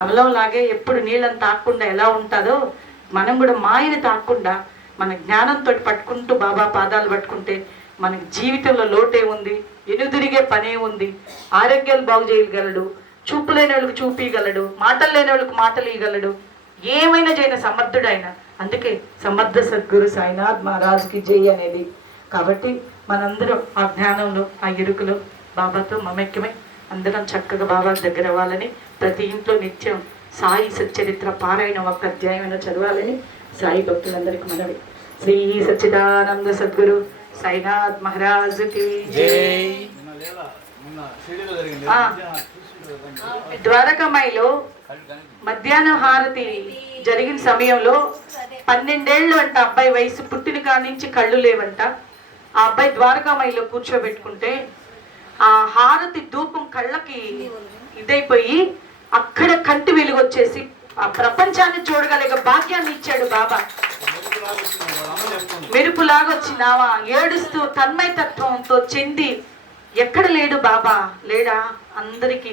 లాగే ఎప్పుడు నీళ్ళని తాకుండా ఎలా ఉంటుందో మనం కూడా మాయని తాకుండా మన జ్ఞానంతో పట్టుకుంటూ బాబా పాదాలు పట్టుకుంటే మనకి జీవితంలో లోటే ఉంది, ఎనుదిరిగే పనే ఉంది. ఆరోగ్యాలు బాగు చేయగలడు, చూపు లేని వాళ్ళకి చూపించగలడు, మాటలు లేని వాళ్ళకి మాటలు ఇవ్వగలడు, ఏమైనా చేయని సమర్థుడు ఆయన. అందుకే సమర్థ సద్గురు సాయినాథ్ మహారాజ్కి జై అనేది. కాబట్టి మనందరం ఆ జ్ఞానంలో ఆ ఎరుకలో బాబాతో మమేక్యమై అందరం చక్కగా బాబా దగ్గర అవ్వాలని, ప్రతి ఇంట్లో నిత్యం సాయి సచ్చరిత్ర పారాయణ ఒక అధ్యాయమైన చదవాలని సాయి భక్తులందరికీ మనవి. శ్రీ సచ్చిదానంద సద్గురు సాయినాథ్ మహారాజుకి జై. ద్వారకామాయిలో మధ్యాహ్న హారతి జరిగిన సమయంలో 12 ఏళ్ళు అంట అబ్బాయి వయసు, పుట్టిన కాడి నుంచి కళ్ళు లేవంట. ఆ అబ్బాయి ద్వారకామాయిలో కూర్చోబెట్టుకుంటే ఆ హారతి ధూపం కళ్ళకి ఇదైపోయి అక్కడ కంటి వెలుగు వచ్చేసి ఆ ప్రపంచాన్ని చూడగలిగే భాగ్యాన్ని ఇచ్చాడు బాబా. మెరుపులాగా వచ్చినావా ఏడుస్తూ తన్మయతత్వంతో చెంది, ఎక్కడ లేడు బాబా లేడా, అందరికీ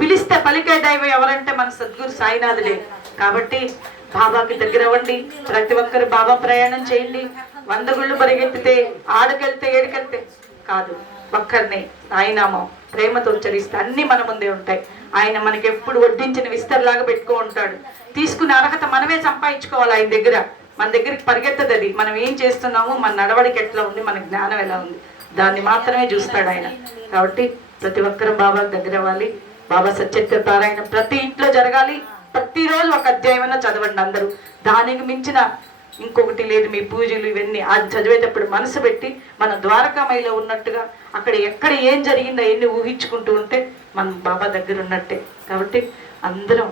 పిలిస్తే పలికే దైవం ఎవరంటే మన సద్గురు సాయినాథులే. కాబట్టి బాబాకి దగ్గర అవ్వండి, ప్రతి ఒక్కరు బాబా ప్రయాణం చేయండి. 100 గుళ్ళు పరిగెత్తితే ఆడకెళ్తే ఏడుకెళ్తే కాదు, ఒక్కరిని సాయినామం ప్రేమతో ఉచ్చరిస్తే అన్ని మన ముందే ఉంటాయి. ఆయన మనకి ఎప్పుడు వడ్డించిన విస్తర్లాగా పెట్టుకో ఉంటాడు. తీసుకునే అర్హత మనమే సంపాదించుకోవాలి ఆయన దగ్గర. మన దగ్గరికి పరిగెత్తదు అది. మనం ఏం చేస్తున్నాము, మన నడవడికి ఎట్లా ఉంది, మన జ్ఞానం ఎలా ఉంది, దాన్ని మాత్రమే చూస్తాడు ఆయన. కాబట్టి ప్రతి ఒక్కరూ బాబా దగ్గర అవ్వాలి. బాబా సచ్చరిత్ర పారాయణ ప్రతి ఇంట్లో జరగాలి. ప్రతిరోజు ఒక అధ్యాయమైనా చదవండి అందరూ. దానికి మించిన ఇంకొకటి లేదు. మీ పూజలు ఇవన్నీ అది చదివేటప్పుడు మనసు పెట్టి మన ద్వారకామాయిలో ఉన్నట్టుగా అక్కడ ఎక్కడ ఏం జరిగిందో అవన్నీ ఊహించుకుంటూ ఉంటే మనం బాబా దగ్గర ఉన్నట్టే. కాబట్టి అందరం